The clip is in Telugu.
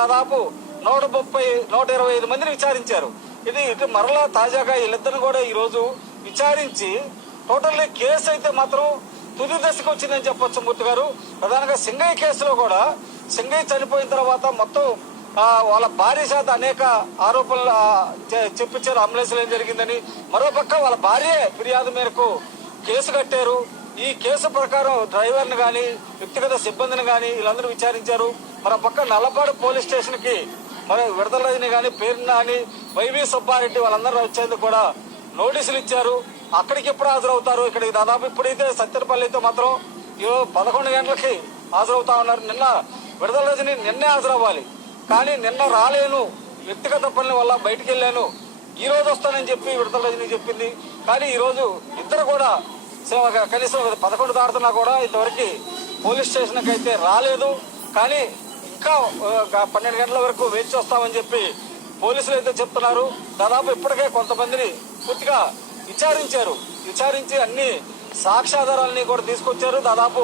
దాదాపు నూట ముప్పై నూట ఇరవై ఐదు మందిని విచారించారు. ఇది ఇటు మరలా తాజాగా వీళ్ళిద్దరిని కూడా ఈ రోజు విచారించి టోటల్లీ కేసు అయితే మాత్రం తుది దశకు వచ్చిందని చెప్పొచ్చు మూర్తి గారు. ప్రధానంగా సింగయ్య కేసులో కూడా సింగయ్య చనిపోయిన తర్వాత మొత్తం వాళ్ళ భార్య చేత అనేక ఆరోపణలు చెప్పించారు అంబులెన్స్ ఏం జరిగిందని. మరోపక్క వాళ్ళ భార్య ఫిర్యాదు మేరకు కేసు కట్టారు. ఈ కేసు ప్రకారం డ్రైవర్ని గాని వ్యక్తిగత సిబ్బందిని గాని వీళ్ళందరూ విచారించారు. మరో పక్క నల్లపాడు పోలీస్ స్టేషన్కి మరి విడుదల రజని గాని పేరు నాని వైవి సుబ్బారెడ్డి వాళ్ళందరూ వచ్చేందుకు కూడా నోటీసులు ఇచ్చారు. అక్కడికి ఎప్పుడు హాజరవుతారు? ఇక్కడికి దాదాపు ఇప్పుడైతే సత్యపల్లి అయితే మాత్రం పదకొండు గంటలకి హాజరవుతా ఉన్నారు. నిన్న విడుదల రజని నిన్నే హాజరవ్వాలి. కానీ నిన్న రాలేను. వ్యక్తిగత పనుల వల్ల బయటికి వెళ్ళాను. ఈ రోజు వస్తానని చెప్పి విడుదల రజని చెప్పింది కానీ ఈరోజు ఇద్దరు కూడా కనీసం పదకొండు దాడుతున్నా కూడా ఇంతవరకు పోలీస్ స్టేషన్కి అయితే రాలేదు. కానీ ఇంకా పన్నెండు గంటల వరకు వేచి వస్తామని చెప్పి పోలీసులు అయితే చెప్తున్నారు. దాదాపు ఇప్పటికే కొంతమందిని పూర్తిగా విచారించారు. విచారించి అన్ని సాక్ష్యాధారాలని కూడా తీసుకొచ్చారు. దాదాపు